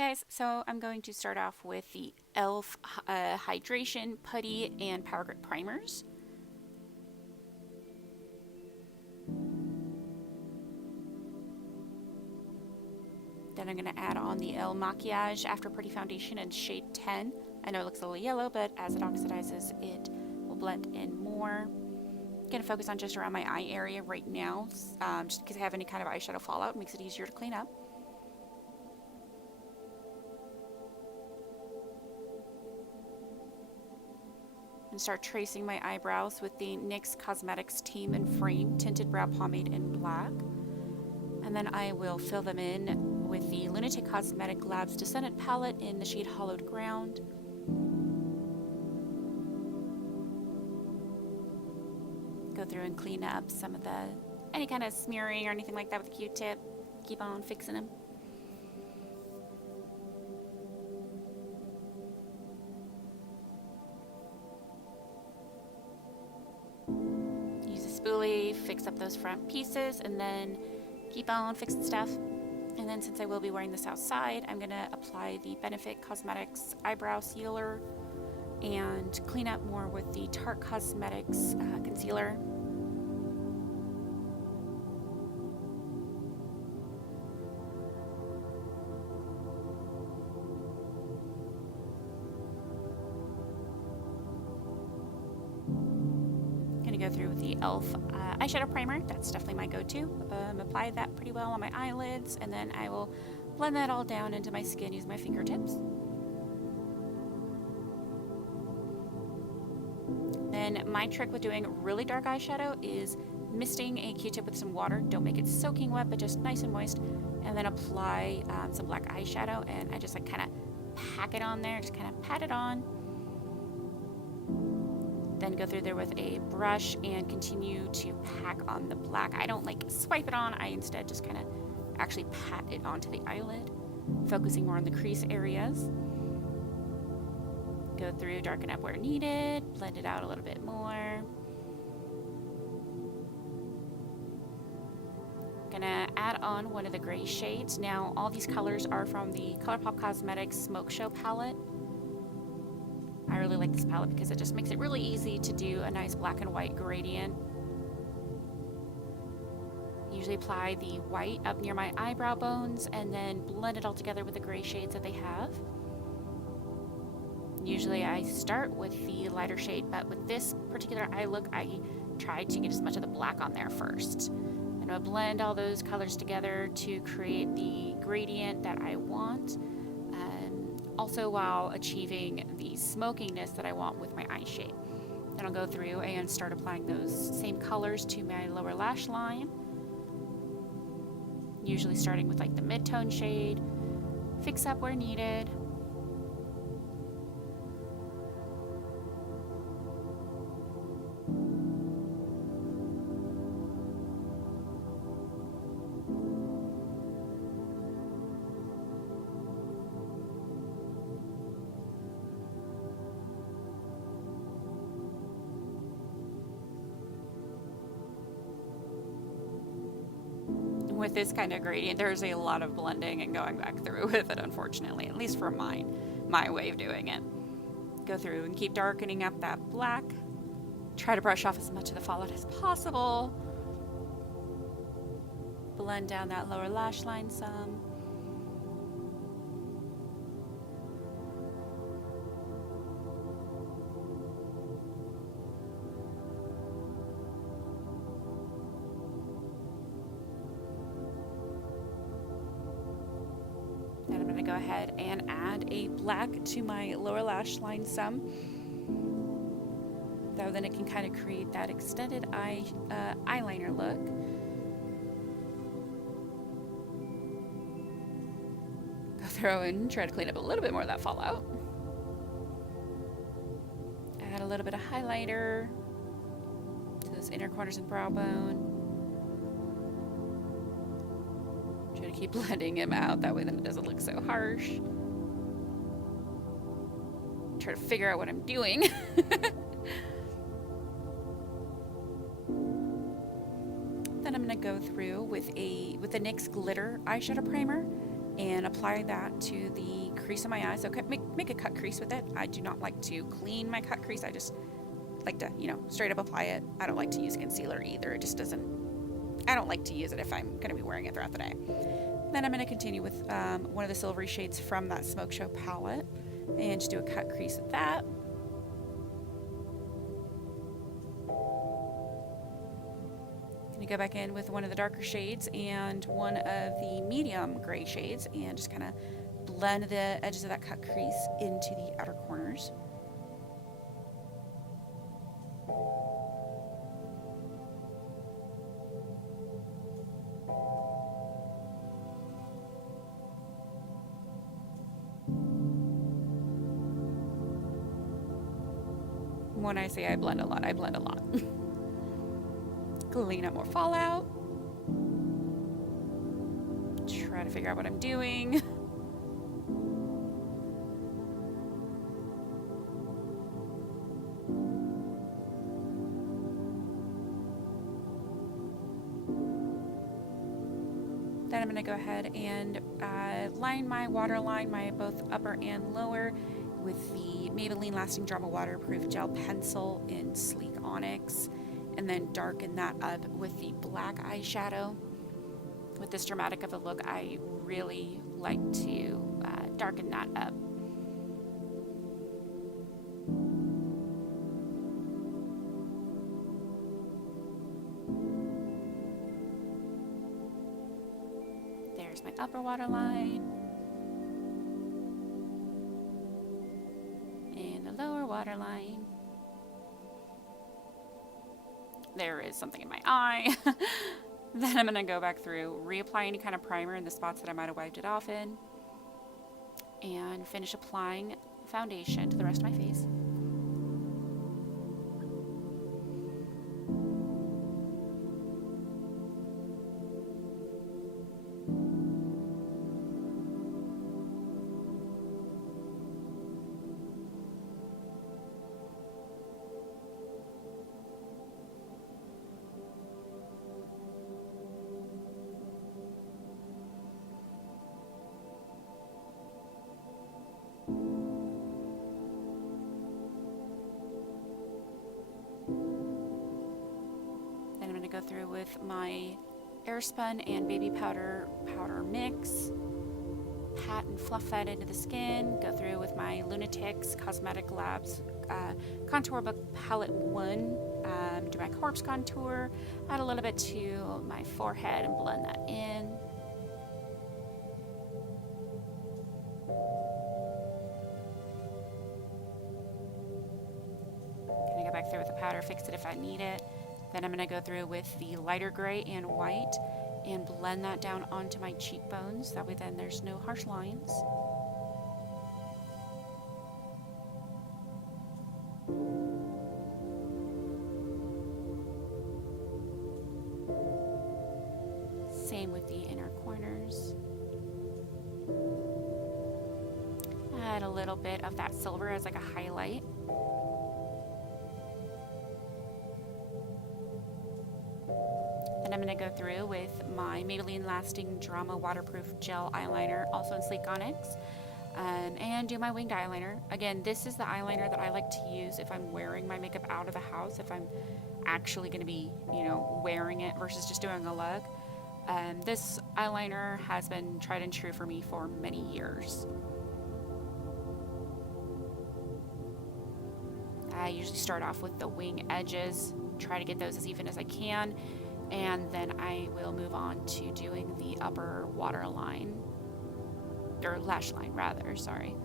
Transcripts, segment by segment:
guys, so I'm going to start off with the e.l.f. Hydration, Putty, and Power Grip primers. Then I'm going to add on the Ilmakiage After Pretty Foundation in shade 10. I know it looks a little yellow, but as it oxidizes, it will blend in more. I'm going to focus on just around my eye area right now, just because I have any kind of eyeshadow fallout. It makes it easier to clean up. And start tracing my eyebrows with the NYX Cosmetics Tame Frame Tinted Brow Pomade in black. And then I will fill them in with the Lunatick Cosmetic Labs Descendant palette in the shade Hallowed Ground. Go through and clean up some of any kind of smearing or anything like that with a Q-tip. Keep on fixing them. Spoolie, fix up those front pieces, and then keep on fixing stuff. And then since I will be wearing this outside, I'm going to apply the Benefit Cosmetics Eyebrow Sealer and clean up more with the Tarte Cosmetics Concealer. Go through with the e.l.f. Eyeshadow primer. That's definitely my go-to. Apply that pretty well on my eyelids, and then I will blend that all down into my skin using my fingertips. Then my trick with doing really dark eyeshadow is misting a Q-tip with some water. Don't make it soaking wet, but just nice and moist, and then apply some black eyeshadow, and I just like kind of pack it on there, just kind of pat it on. Then go through there with a brush and continue to pack on the black. I don't like swipe it on, I instead just kind of actually pat it onto the eyelid, focusing more on the crease areas. Go through, darken up where needed, blend it out a little bit more. Gonna add on one of the gray shades. Now all these colors are from the Colourpop Cosmetics Smoke Show palette. I really like this palette because it just makes it really easy to do a nice black and white gradient. Usually apply the white up near my eyebrow bones and then blend it all together with the gray shades that they have. Usually I start with the lighter shade, but with this particular eye look, I tried to get as much of the black on there first. And I'll blend all those colors together to create the gradient that I want. Also while achieving the smokiness that I want with my eye shape. Then I'll go through and start applying those same colors to my lower lash line. Usually starting with like the mid-tone shade, fix up where needed. With this kind of gradient, there's a lot of blending and going back through with it, unfortunately, at least for my way of doing it. Go through and keep darkening up that black. Try to brush off as much of the fallout as possible. Blend down that lower lash line some. Go ahead and add a black to my lower lash line some. So then it can kind of create that extended eyeliner look. Go through and try to clean up a little bit more of that fallout. Add a little bit of highlighter to those inner corners of the brow bone. Try to keep blending him out, that way then it doesn't look so harsh. Try to figure out what I'm doing. Then I'm going to go through with the NYX Glitter eyeshadow primer and apply that to the crease of my eye. So make a cut crease with it. I do not like to clean my cut crease. I just like to, you know, straight up apply it. I don't like to use concealer either. It just doesn't, I don't like to use it if I'm going to be wearing it throughout the day. Then I'm going to continue with one of the silvery shades from that Smoke Show palette and just do a cut crease with that. Going to go back in with one of the darker shades and one of the medium gray shades and just kind of blend the edges of that cut crease into the outer corners. When I say I blend a lot, I blend a lot. Clean up more fallout. Try to figure out what I'm doing. Then I'm going to go ahead and line my waterline, my both upper and lower, with the Maybelline Lasting Drama Waterproof Gel Pencil in Sleek Onyx, and then darken that up with the black eyeshadow. With this dramatic of a look, I really like to darken that up. There's my upper waterline. Lower waterline. There is something in my eye. Then I'm going to go back through, reapply any kind of primer in the spots that I might have wiped it off in, and finish applying foundation to the rest of my face. Go through with my Airspun and baby powder mix, pat and fluff that into the skin. Go through with my Lunatick Cosmetic Labs Contour Book Palette 1, do my corpse contour, add a little bit to my forehead and blend that in. Gonna go back through with the powder, fix it if I need it. Then I'm going to go through with the lighter gray and white and blend that down onto my cheekbones. That way then there's no harsh lines. Same with the inner corners. Add a little bit of that silver as like a highlight. Then I'm going to go through with my Maybelline Lasting Drama Waterproof Gel Eyeliner, also in Sleek Onyx, and do my winged eyeliner. Again, this is the eyeliner that I like to use if I'm wearing my makeup out of the house, if I'm actually going to be, you know, wearing it versus just doing a look. This eyeliner has been tried and true for me for many years. I usually start off with the wing edges, try to get those as even as I can, and then I will move on to doing the upper waterline, or lash line rather, sorry.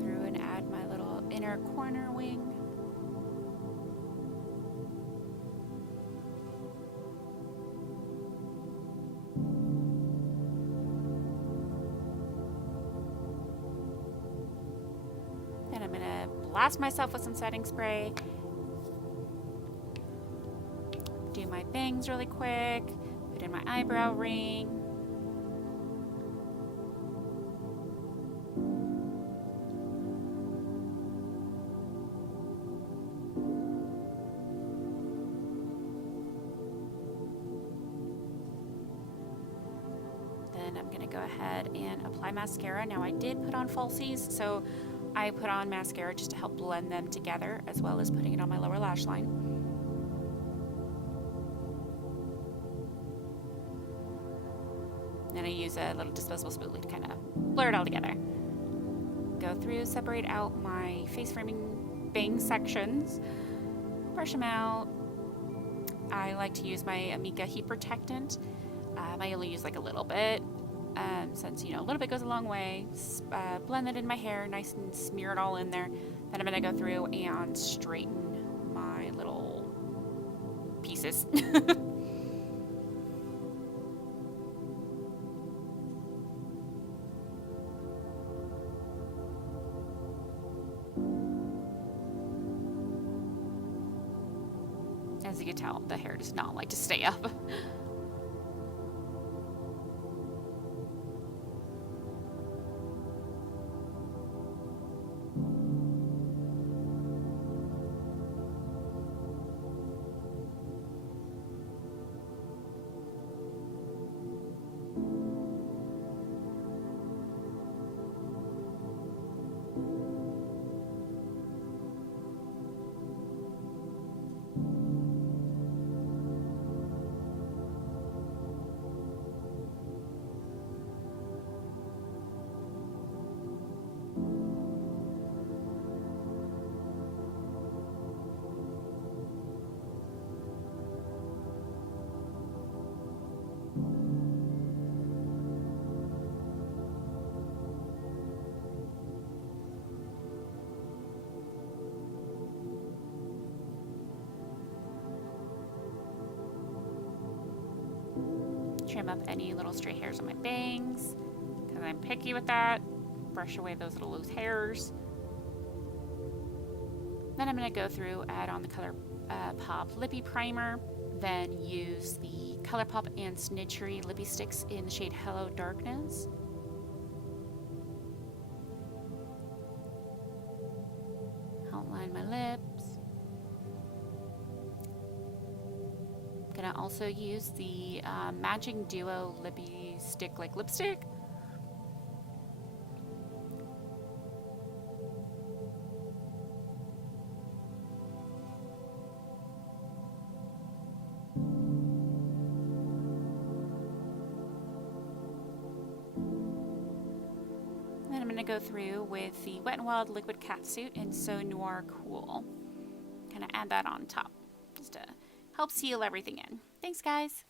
through and add my little inner corner wing. Then I'm gonna blast myself with some setting spray. Do my bangs really quick. Put in my eyebrow ring. Then I'm gonna go ahead and apply mascara. Now I did put on falsies, so I put on mascara just to help blend them together, as well as putting it on my lower lash line. Then I use a little disposable spoolie to kind of blur it all together. Go through, separate out my face framing bang sections, brush them out. I like to use my Amika heat protectant. I only use like a little bit, since, you know, a little bit goes a long way. Blend it in my hair, nice and smear it all in there. Then I'm gonna go through and straighten my little pieces. As you can tell, the hair does not like to stay up. Trim up any little stray hairs on my bangs, because I'm picky with that. Brush away those little loose hairs. Then I'm going to go through, add on the Colourpop Lippie primer, then use the Colourpop and Snitchery Lippie sticks in the shade Hello Darkness. Outline my lips. Gonna also use the Matching Duo Lippie stick like lipstick. Then I'm gonna go through with the Wet n Wild Liquid Catsuit in So Noir Cool. Kind of add that on top just to help seal everything in. Thanks, guys.